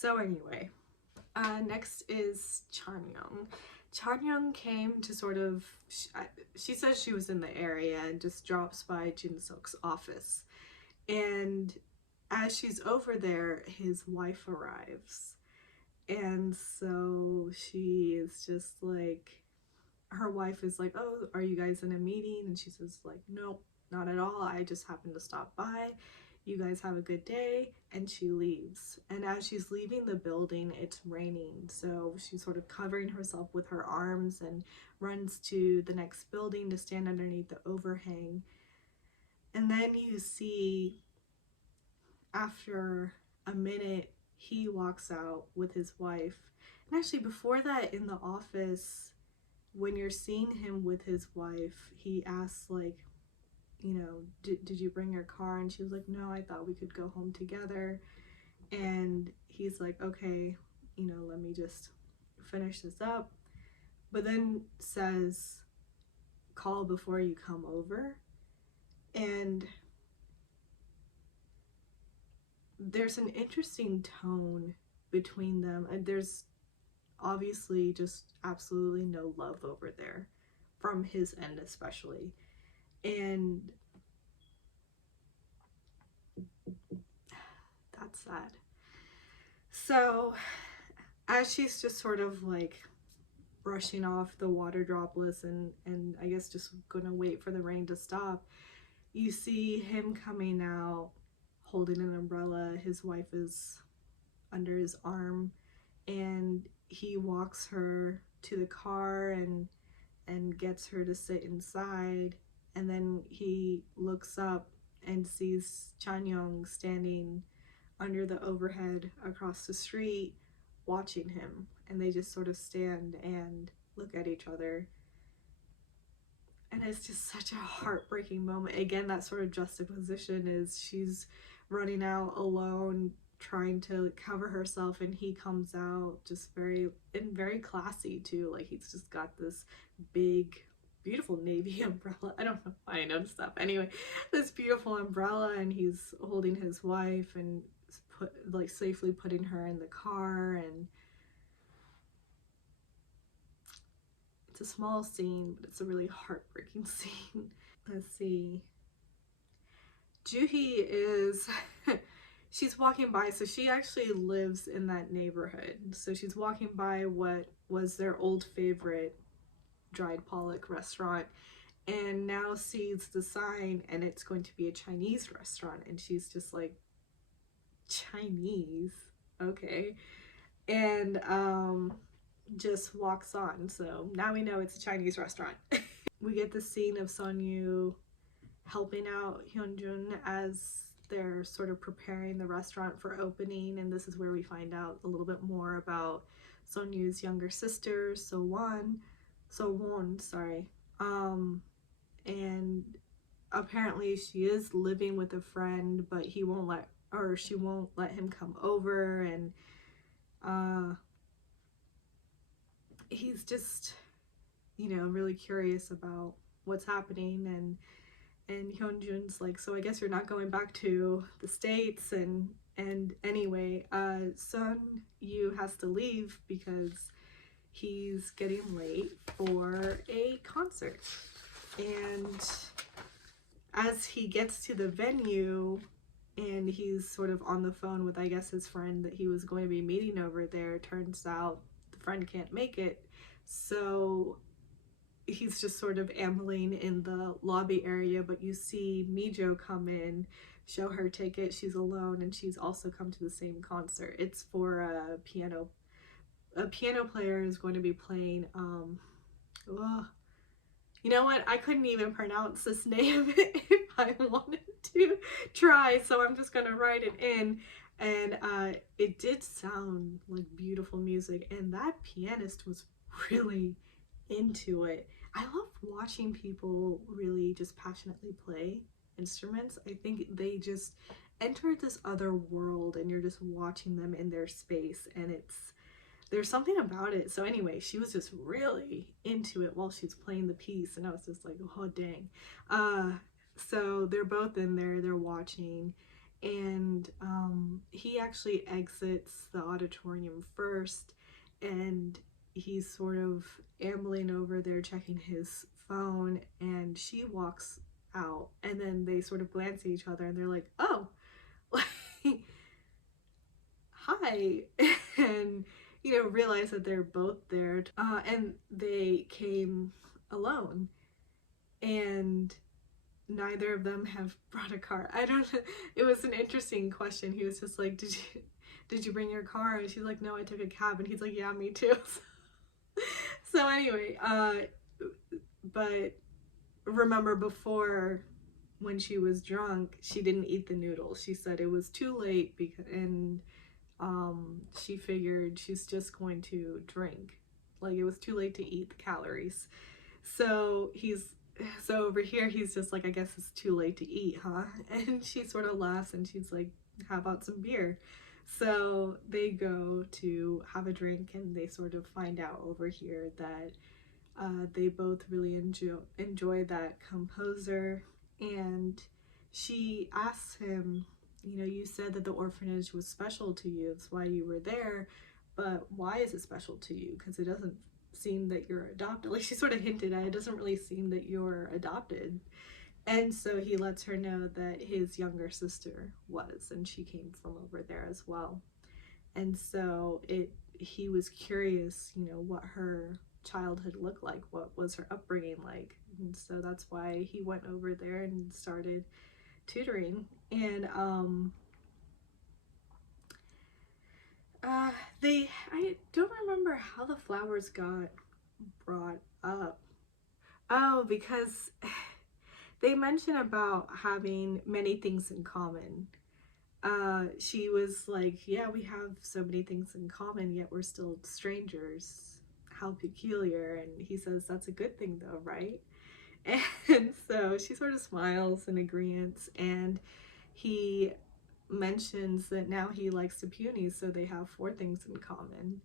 So anyway, next is Chanyeong. Chanyeong came to sort of, she says she was in the area and just drops by Jin-suk's office. And as she's over there, his wife arrives. And so she is just like, her wife is like, oh, are you guys in a meeting? And she says like, nope, not at all. I just happened to stop by. You guys have a good day. And she leaves. And as she's leaving the building, it's raining. So she's sort of covering herself with her arms and runs to the next building to stand underneath the overhang. And then you see, after a minute, he walks out with his wife. And actually before that, in the office, when you're seeing him with his wife, he asks like, you know, did you bring your car? And she was like, no, I thought we could go home together. And he's like, okay, you know, let me just finish this up. But then says, call before you come over. And there's an interesting tone between them. And there's obviously just absolutely no love over there, from his end especially. And that's sad. So as she's just sort of like brushing off the water droplets and I guess just gonna wait for the rain to stop, you see him coming out holding an umbrella. His wife is under his arm, and he walks her to the car and gets her to sit inside. And then he looks up and sees Chanyeong standing under the overhead across the street watching him. And they just sort of stand and look at each other. And it's just such a heartbreaking moment. Again, that sort of juxtaposition is she's running out alone, trying to cover herself, and he comes out just very classy too. Like, he's just got this big, beautiful navy umbrella. I don't know why I noticed that, but anyway, this beautiful umbrella, and he's holding his wife and safely putting her in the car. And it's a small scene, but it's a really heartbreaking scene. Let's see. Juhi is she's walking by, so she actually lives in that neighborhood. So she's walking by what was their old favorite dried pollock restaurant, and now sees the sign, and it's going to be a Chinese restaurant. And she's just like, Chinese? Okay. And just walks on. So now we know it's a Chinese restaurant. We get the scene of Son Yu helping out Hyunjun as they're sort of preparing the restaurant for opening, and this is where we find out a little bit more about Son Yu's younger sister, So-won, sorry. And apparently she is living with a friend, but she won't let him come over, and he's just, you know, really curious about what's happening. And Hyunjun's like, so I guess you're not going back to the States. And anyway, Son Yu has to leave because he's getting late for a concert. And as he gets to the venue and he's sort of on the phone with, I guess, his friend that he was going to be meeting over there, turns out the friend can't make it. So he's just sort of ambling in the lobby area, but you see Mijo come in, show her ticket. She's alone, and she's also come to the same concert. It's for a piano player is going to be playing, you know what? I couldn't even pronounce this name if I wanted to try, so I'm just gonna write it in. And it did sound like beautiful music, and that pianist was really into it. I love watching people really just passionately play instruments. I think they just enter this other world, and you're just watching them in their space, and there's something about it. So anyway, she was just really into it while she's playing the piece, and I was just like, oh dang. So they're both in there, they're watching, and he actually exits the auditorium first, and he's sort of ambling over there checking his phone, and she walks out, and then they sort of glance at each other and they're like, oh, like, hi, and realize that they're both there, and they came alone, and neither of them have brought a car. I don't know. It was an interesting question. He was just like, did you bring your car? And she's like, no, I took a cab. And he's like, yeah, me too. So anyway, but remember, before, when she was drunk, she didn't eat the noodles. She said it was too late, and she figured she's just going to drink. Like, it was too late to eat the calories. So over here, he's just like, I guess it's too late to eat, huh? And she sort of laughs, and she's like, how about some beer? So they go to have a drink, and they sort of find out over here that they both really enjoy that composer. And she asks him, you said that the orphanage was special to you. It's why you were there. But why is it special to you? Because it doesn't seem that you're adopted. Like, she sort of hinted at, it doesn't really seem that you're adopted. And so he lets her know that his younger sister was, and she came from over there as well. And so he was curious, what her childhood looked like, what was her upbringing like. And so that's why he went over there and started tutoring. And I don't remember how the flowers got brought up. Oh, because they mention about having many things in common. She was like, yeah, we have so many things in common, yet we're still strangers. How peculiar. And he says, that's a good thing though, right? And so she sort of smiles in agreement, and he mentions that now he likes the Punis, so they have 4 things in common.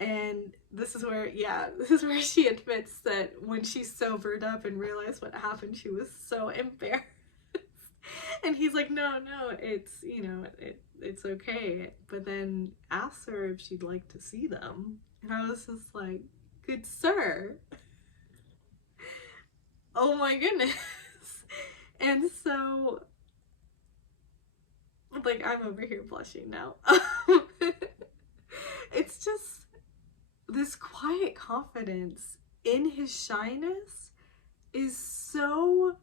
And this is where she admits that when she sobered up and realized what happened, she was so embarrassed. And he's like, no, it's, it's okay. But then asks her if she'd like to see them. And I was just like, good sir. Oh my goodness. And so, like, I'm over here blushing now. It's just this quiet confidence in his shyness is so...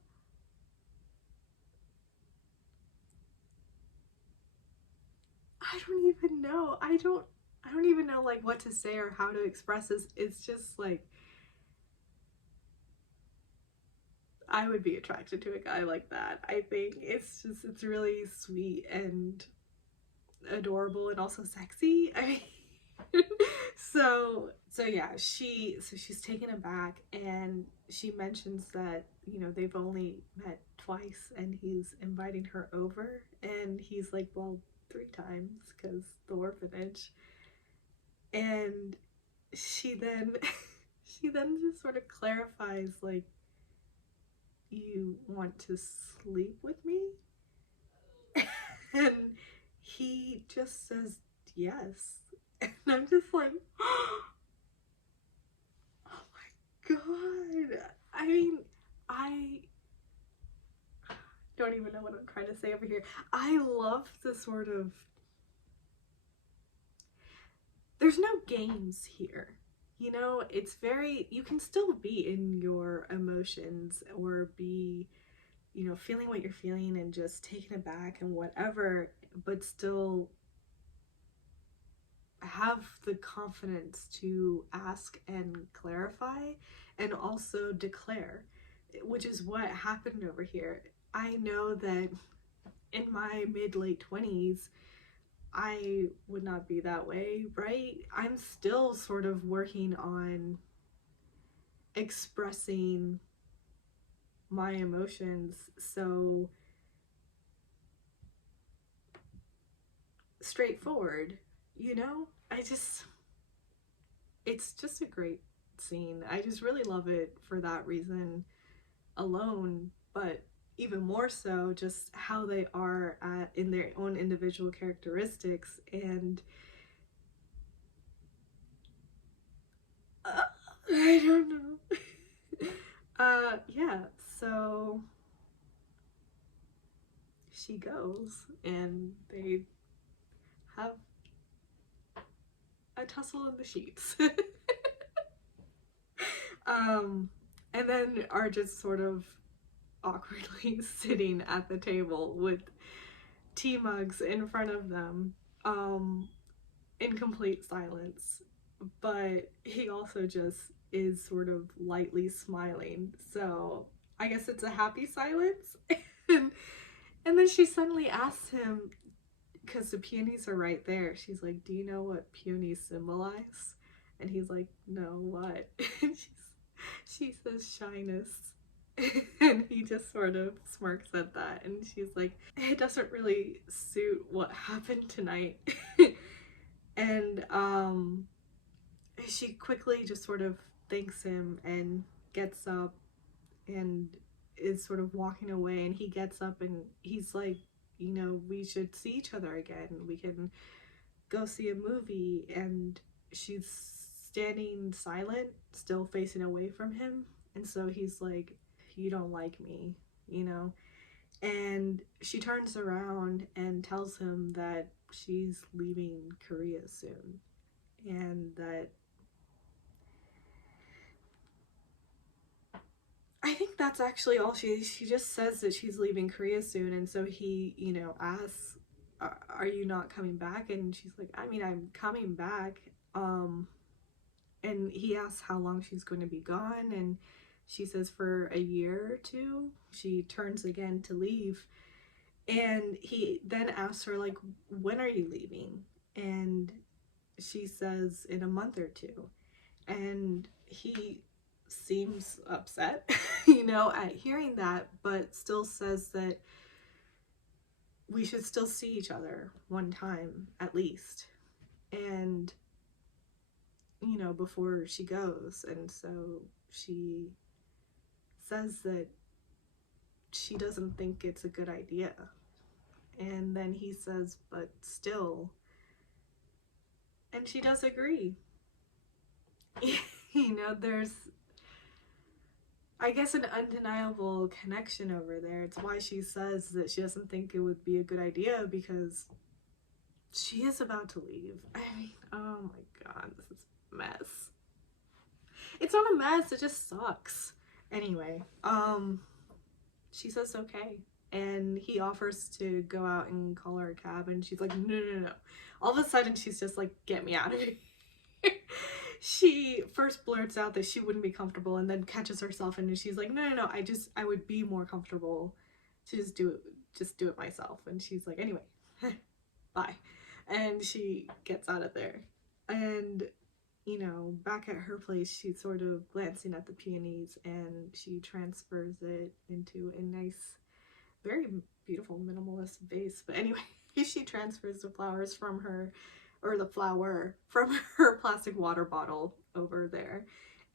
I don't even know. I don't even know, like, what to say or how to express this. It's just like, I would be attracted to a guy like that. I think it's really sweet and adorable and also sexy. I mean, so yeah, she's taken aback, and she mentions that, they've only met twice, and he's inviting her over, and he's like, well, 3 times, because the orphanage. And she then just sort of clarifies, like, you want to sleep with me? And he just says yes. And I'm just like, oh my god. I mean, I don't even know what I'm trying to say over here. I love the sort of... There's no games here. It's very... You can still be in your emotions, or be, feeling what you're feeling and just taken aback and whatever, but still have the confidence to ask and clarify, and also declare, which is what happened over here. I know that in my mid-late 20s, I would not be that way, right? I'm still sort of working on expressing my emotions so straightforward, it's just a great scene. I just really love it for that reason alone. But even more so just how they are in their own individual characteristics. And I don't know. Yeah, so she goes and they have a tussle in the sheets. And then are just sort of awkwardly sitting at the table with tea mugs in front of them, in complete silence. But he also just is sort of lightly smiling. So I guess it's a happy silence. and, and then she suddenly asks him, because the peonies are right there, she's like, do you know what peonies symbolize? And he's like, no, what? And she says shyness. And he just sort of smirks at that. And she's like, it doesn't really suit what happened tonight. And she quickly just sort of thanks him and gets up and is sort of walking away. And he gets up and he's like, you know, we should see each other again. We can go see a movie. And she's standing silent, still facing away from him. And so he's like, you don't like me, you know? And she turns around and tells him that she's leaving Korea soon. And that I think that's actually all she just says, that she's leaving Korea soon. And so he, you know, asks, are you not coming back? And she's like, I mean, I'm coming back. And he asks how long she's going to be gone, and she says for a year or two. She turns again to leave, and he then asks her, like, when are you leaving? And she says in a month or two. And he seems upset, you know, at hearing that, but still says that we should still see each other one time at least. And, you know, before she goes. And so she says that she doesn't think it's a good idea. And then he says, but still. And she does agree. You know, there's, I guess, an undeniable connection over there. It's why she says that she doesn't think it would be a good idea, because she is about to leave. I mean, oh my god, this is a mess. It's not a mess, it just sucks. Anyway, she says okay. And he offers to go out and call her a cab, and she's like, no, no, no. All of a sudden, she's just like, get me out of here. She first blurts out that she wouldn't be comfortable, and then catches herself, and she's like, no, no, no, I would be more comfortable to just do it myself. And she's like, anyway, bye. And she gets out of there. And, you know, back at her place, she's sort of glancing at the peonies, and she transfers it into a nice, very beautiful minimalist vase. But anyway, she transfers the flowers from her, or the flower from her plastic water bottle over there.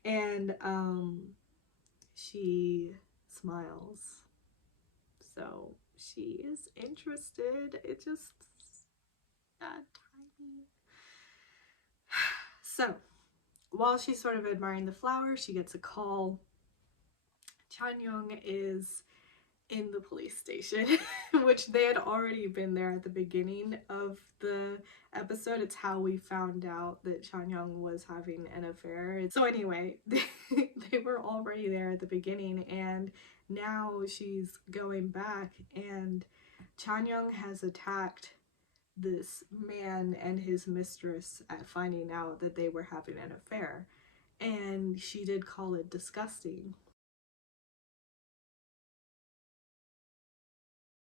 And she smiles. So she is interested. It just tiny. So while she's sort of admiring the flower, she gets a call. Chan-young is in the police station, which they had already been there at the beginning of the episode. It's how we found out that Chan-young was having an affair. So anyway, they were already there at the beginning, and now she's going back, and Chan-young has attacked this man and his mistress at finding out that they were having an affair. And she did call it disgusting.